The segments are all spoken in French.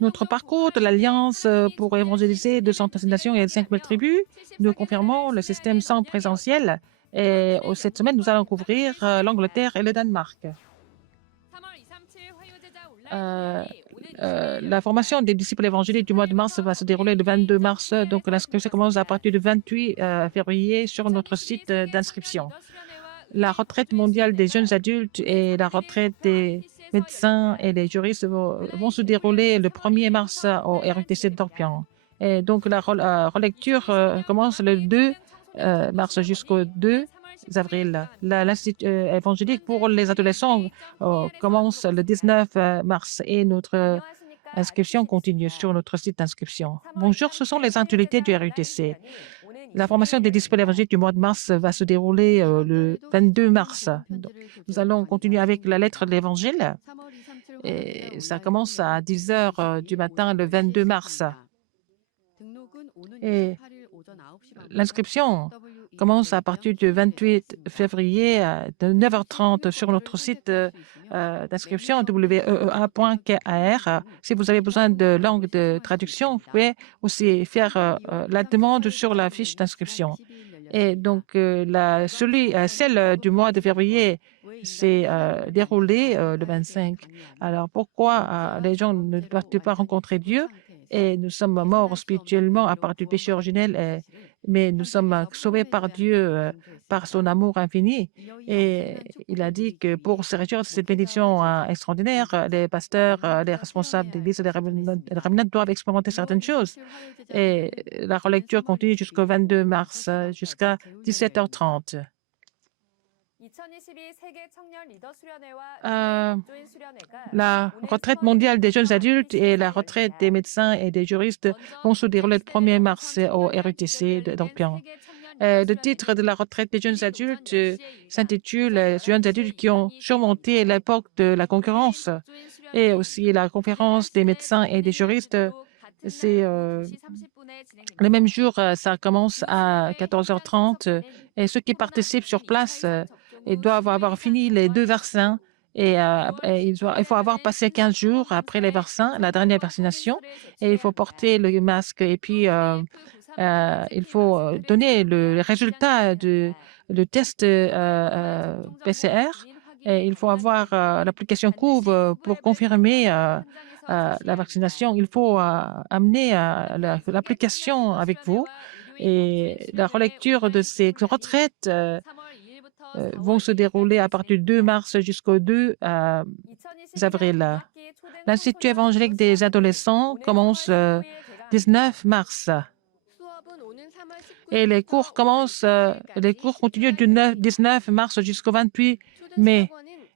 Notre parcours de l'Alliance pour évangéliser 200 nations et 5 000 tribus, nous confirmons le système sans présentiel. Et cette semaine, nous allons couvrir l'Angleterre et le Danemark. La formation des disciples évangéliques du mois de mars va se dérouler le 22 mars. Donc, l'inscription commence à partir du 28 février sur notre site d'inscription. La retraite mondiale des jeunes adultes et la retraite des médecins et des juristes vont se dérouler le 1er mars au RUTC d'Orpian. Et donc, la relecture commence le 2 mars jusqu'au 2 avril. L'Institut évangélique pour les adolescents commence le 19 mars et notre inscription continue sur notre site d'inscription. Bonjour, ce sont les actualités du RUTC. La formation des disciples évangéliques du mois de mars va se dérouler le 22 mars. Donc, nous allons continuer avec la lettre de l'Évangile. Et ça commence à 10 heures du matin le 22 mars. Et l'inscription commence à partir du 28 février de 9h30 sur notre site d'inscription weea.kar. Si vous avez besoin de langue de traduction, vous pouvez aussi faire la demande sur la fiche d'inscription. Et donc, celle du mois de février s'est déroulée le 25. Alors, pourquoi les gens ne doivent pas rencontrer Dieu? Et nous sommes morts spirituellement à part du péché originel, mais nous sommes sauvés par Dieu, par son amour infini. Et il a dit que pour se réjouir de cette bénédiction extraordinaire, les pasteurs, les responsables d'église et les rabbinats doivent expérimenter certaines choses. Et la relecture continue jusqu'au 22 mars, jusqu'à 17h30. La retraite mondiale des jeunes adultes et la retraite des médecins et des juristes vont se dérouler le 1er mars au RUTC d'Orpian. Le titre de la retraite des jeunes adultes s'intitule « Les jeunes adultes qui ont surmonté l'époque de la concurrence » et aussi la conférence des médecins et des juristes. C'est le même jour, ça commence à 14h30 et ceux qui participent sur place ils doivent avoir fini les 2 vaccins et il faut avoir passé 15 jours après les vaccins, la dernière vaccination, et il faut porter le masque et puis il faut donner le résultat du test PCR et il faut avoir l'application COUV pour confirmer la vaccination. Il faut amener l'application avec vous et la relecture de ces retraites vont se dérouler à partir du 2 mars jusqu'au 2 avril. L'Institut évangélique des adolescents commence le 19 mars. Et les cours continuent du 19 mars jusqu'au 28 mai.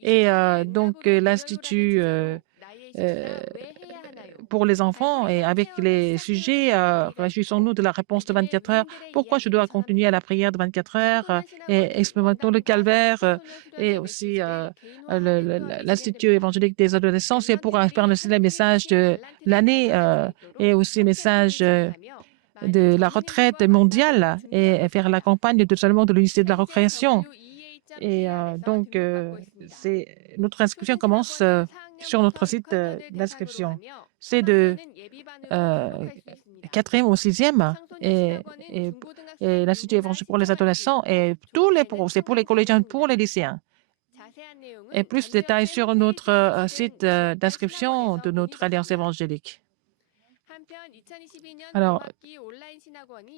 Et donc, l'Institut pour les enfants et avec les sujets, réjouissons-nous de la réponse de 24 heures. Pourquoi je dois continuer à la prière de 24 heures et expérimentons le calvaire et aussi l'Institut évangélique des adolescents, c'est pour annoncer le message de l'année et aussi le message de la retraite mondiale et faire la campagne de seulement de l'unité de la recréation. Et donc, notre inscription commence sur notre site d'inscription. C'est de 4e au 6e et l'Institut évangélique pour les adolescents et c'est pour les collégiens, pour les lycéens. Et plus de détails sur notre site d'inscription de notre Alliance évangélique. Alors,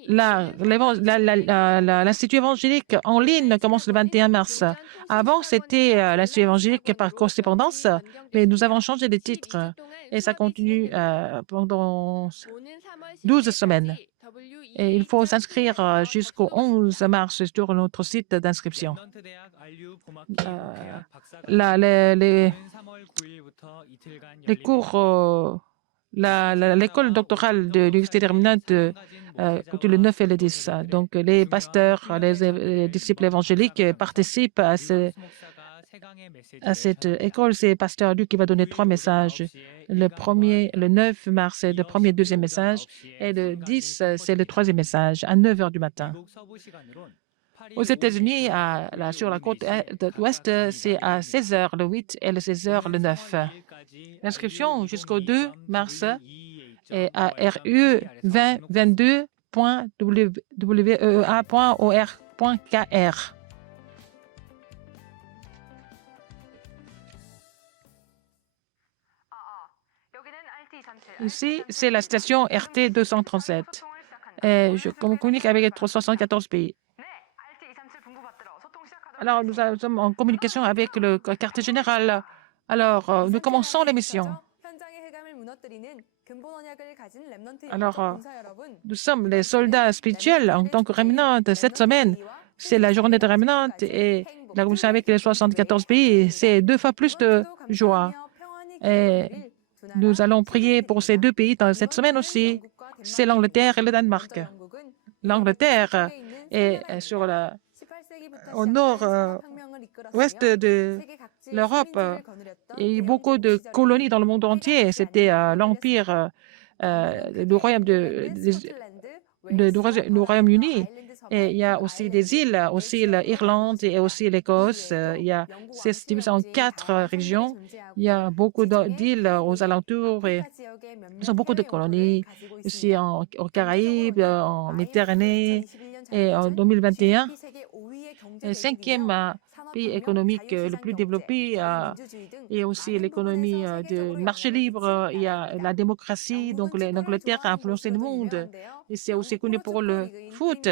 l'Institut évangélique en ligne commence le 21 mars. Avant, c'était l'Institut évangélique par correspondance, mais nous avons changé de titre et ça continue pendant 12 semaines. Et il faut s'inscrire jusqu'au 11 mars sur notre site d'inscription. Les cours l'école doctorale de l'Université terminante continue le 9 et le 10. Donc, les pasteurs, les disciples évangéliques participent à cette école. C'est pasteur Luc qui va donner 3 messages. Le 9 mars, c'est le premier et deuxième message. Et le 10, c'est le troisième message à 9 h du matin. Aux États-Unis, sur la côte ouest, c'est à 16 heures le 8 et le 16 heures le 9. L'inscription jusqu'au 2 mars est à ru2022.weea.or.kr. Ici, c'est la station RT 237. Je communique avec 374 pays. Alors, nous sommes en communication avec le quartier général. Alors, nous commençons l'émission. Alors, nous sommes les soldats spirituels en tant que Remnant. Cette semaine, c'est la journée de Remnant et la commission avec les 74 pays, c'est 2 fois plus de joie. Et nous allons prier pour ces 2 pays dans cette semaine aussi. C'est l'Angleterre et le Danemark. L'Angleterre est au nord-ouest de l'Europe. Il y a eu beaucoup de colonies dans le monde entier. C'était l'empire du Royaume-Uni. Et il y a aussi des îles, aussi l'Irlande et aussi l'Écosse. C'est divisé en 4 régions. Il y a beaucoup d'îles aux alentours et ils ont beaucoup de colonies aussi aux Caraïbes, en Méditerranée. Et en 2021, le 5e pays économique le plus développé et aussi l'économie de marché libre. Il y a la démocratie, donc l'Angleterre a influencé le monde. Et c'est aussi connu pour le foot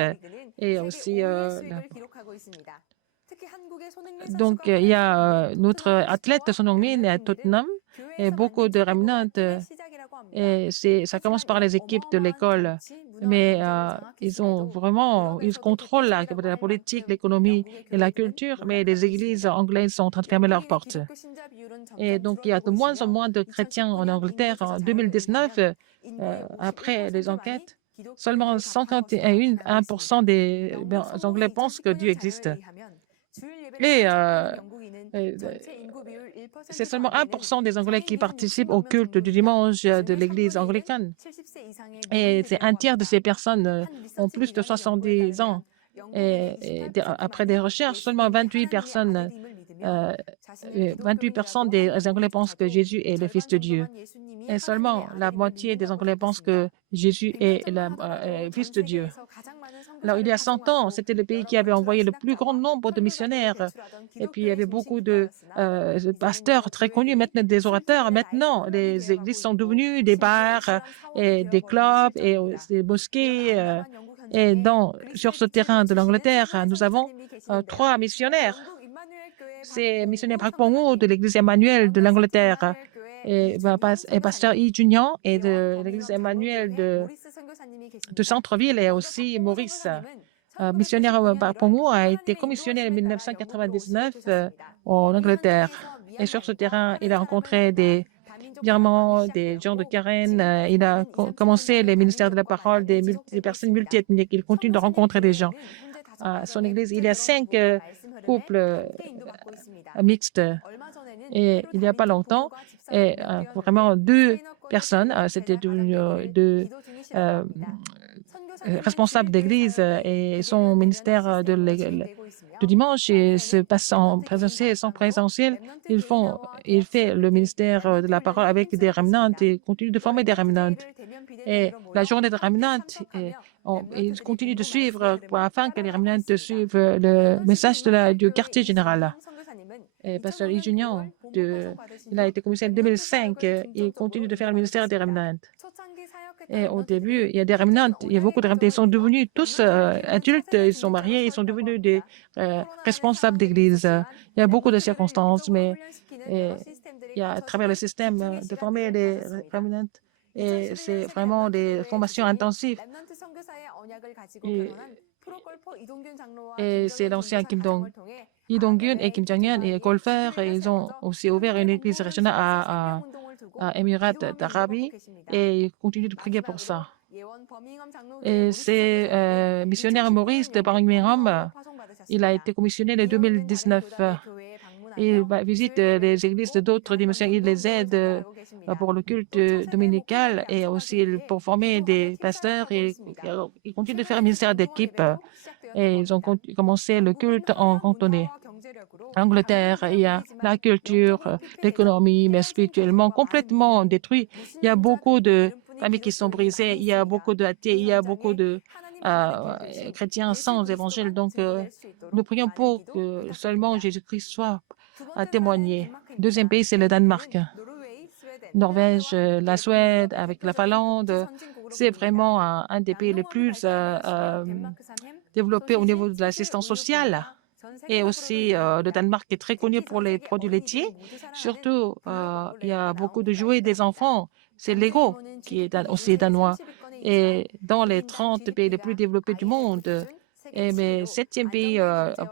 et aussi donc il y a notre athlète Son Heung-min à Tottenham et beaucoup de Remnant. Et ça commence par les équipes de l'école, mais ils contrôlent la politique, l'économie et la culture, mais les églises anglaises sont en train de fermer leurs portes. Et donc, il y a de moins en moins de chrétiens en Angleterre. En 2019, après les enquêtes, seulement 51% des Anglais pensent que Dieu existe. Et c'est seulement 1% des Anglais qui participent au culte du dimanche de l'Église anglicane. Et c'est un tiers de ces personnes ont plus de 70 ans. Et après des recherches, seulement 28% des Anglais pensent que Jésus est le Fils de Dieu. Et seulement la moitié des Anglais pensent que Jésus est le Fils de Dieu. Alors, il y a 100 ans, c'était le pays qui avait envoyé le plus grand nombre de missionnaires. Et puis, il y avait beaucoup de pasteurs très connus, maintenant des orateurs. Maintenant, les églises sont devenues des bars, et des clubs et des mosquées. Et sur ce terrain de l'Angleterre, nous avons 3 missionnaires. C'est missionnaire Park Bong-woo de l'église Emmanuel de l'Angleterre et pasteur Lee Jun-young et de l'église Emmanuel de centre-ville et aussi Maurice. Missionnaire Park Bong-woo a été commissionné en 1999 en Angleterre. Et sur ce terrain, il a rencontré des Birmans, des gens de Karen. Il a commencé les ministères de la parole des personnes multiethniques. Il continue de rencontrer des gens. À son église, il y a 5 couples mixtes. Et il n'y a pas longtemps, et vraiment 2 personnes, c'était deux responsables d'église et son ministère de dimanche se passe en présentiel et sans présentiel. Il fait le ministère de la parole avec des Remnants et continue de former des Remnants. Et la journée de Remnant, ils continuent de suivre afin que les Remnants suivent le message du quartier général. Et pasteur Lee Jun-young, il a été commissaire en 2005. Il continue de faire le ministère des Remnants. Et au début, il y a des Remnants, il y a beaucoup de Remnants. Ils sont devenus tous adultes, ils sont mariés, ils sont devenus des responsables d'église. Il y a beaucoup de circonstances, mais il y a à travers le système de former les Remnants. Et c'est vraiment des formations intensives. Et c'est l'ancien Kim Dong-gun et Kim Jong-un et golfeurs. Et ils ont aussi ouvert une église régionale à Émirats d'Arabie et ils continuent de prier pour ça. Et c'est missionnaire Maurice de Birmingham. Il a été commissionné en 2019. Il visite les églises d'autres dimensions. Il les aide pour le culte dominical et aussi pour former des pasteurs. Et il continue de faire un ministère d'équipe. et ils ont commencé le culte en cantonais. En Angleterre, il y a la culture, l'économie, mais spirituellement complètement détruit. Il y a beaucoup de familles qui sont brisées, il y a beaucoup d'athées, il y a beaucoup de chrétiens sans évangile. Donc, nous prions pour que seulement Jésus-Christ soit témoigné. Deuxième pays, c'est le Danemark. Norvège, la Suède, avec la Finlande, c'est vraiment un des pays les plus développés au niveau de l'assistance sociale. Et aussi, le Danemark est très connu pour les produits laitiers. Surtout, il y a beaucoup de jouets des enfants. C'est Lego qui est aussi danois. Et dans les 30 pays les plus développés du monde, et mais septième pays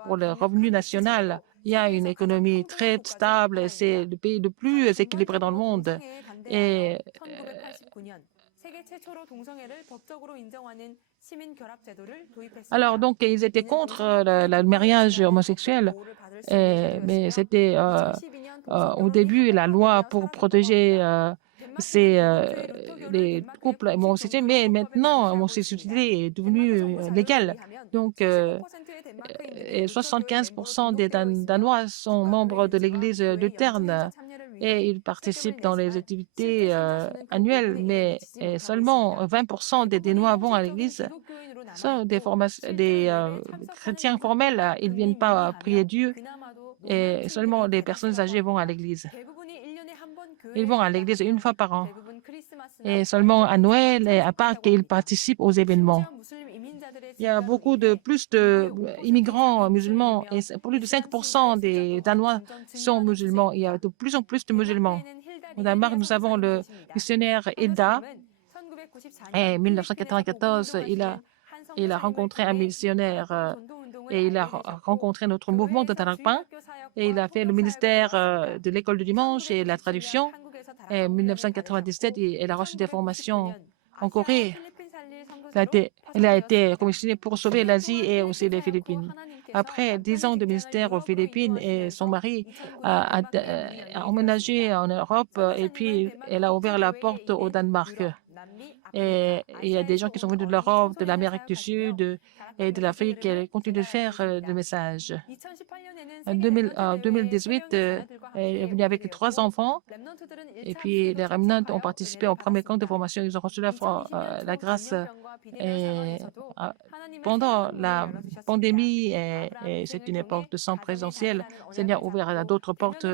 pour le revenu national, il y a une économie très stable. C'est le pays le plus équilibré dans le monde. Et alors, donc, ils étaient contre le mariage homosexuel, mais c'était au début la loi pour protéger les couples homosexuels, mais maintenant, l'homosexualité est devenue légale. Donc, 75% des Danois sont membres de l'Église lutherne et ils participent dans les activités annuelles, mais seulement 20% des Danois vont à l'Église. Ce sont des chrétiens formels, ils ne viennent pas prier Dieu et seulement les personnes âgées vont à l'Église. Ils vont à l'Église une fois par an et seulement à Noël et à Pâques, ils participent aux événements. Il y a beaucoup de plus d'immigrants musulmans et plus de 5% des Danois sont musulmans. Il y a de plus en plus de musulmans. Au Danemark, nous avons le missionnaire Hilda. Et en 1994, il a rencontré un missionnaire et il a rencontré notre mouvement de Darakpan. Et il a fait le ministère de l'école du dimanche et la traduction. Et en 1997, il a reçu des formations en Corée. Il a été commissionné pour sauver l'Asie et aussi les Philippines. Après 10 ans de ministère aux Philippines, et son mari a emménagé en Europe et puis elle a ouvert la porte au Danemark. Et il y a des gens qui sont venus de l'Europe, de l'Amérique du Sud et de l'Afrique. Elle continue de faire le message. En 2018, elle est venue avec 3 enfants. Et puis, les Remnants ont participé au premier camp de formation. Ils ont reçu la grâce. Et, pendant la pandémie, et c'est une époque de sang présentiel, le Seigneur a ouvert d'autres portes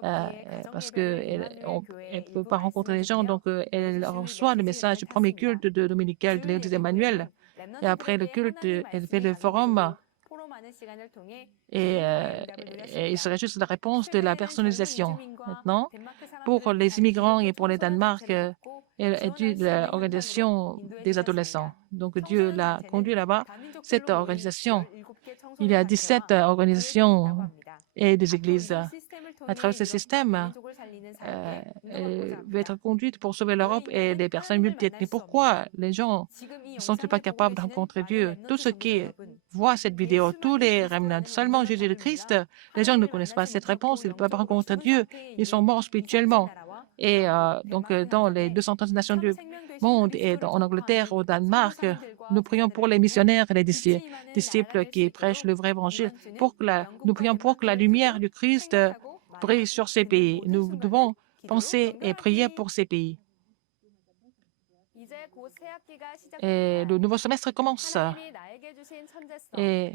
parce qu'elle ne peut pas rencontrer les gens. Donc, elle reçoit le message du premier culte dominical de l'Église Emmanuel. Et après le culte, elle fait le forum. Et il serait juste la réponse de la personnalisation. Maintenant, pour les immigrants et pour les Danemark, elle est l'organisation des adolescents. Donc, Dieu l'a conduit là-bas. Cette organisation, il y a 17 organisations et des églises. À travers ce système, elle veut être conduite pour sauver l'Europe et les personnes multiethniques. Pourquoi les gens ne sont-ils pas capables de rencontrer Dieu? Tous ceux qui voient cette vidéo, tous les remnants, seulement Jésus le Christ, les gens ne connaissent pas cette réponse, ils ne peuvent pas rencontrer Dieu, ils sont morts spirituellement. Et donc, dans les 230 nations du monde et en Angleterre, au Danemark, nous prions pour les missionnaires et les disciples qui prêchent le vrai évangile. Nous prions pour que la lumière du Christ brille sur ces pays. Nous devons penser et prier pour ces pays. Et le nouveau semestre commence. Et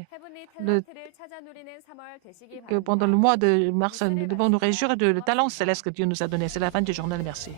que pendant le mois de mars, nous devons nous réjouir du talent céleste que Dieu nous a donné. C'est la fin du journal. Merci.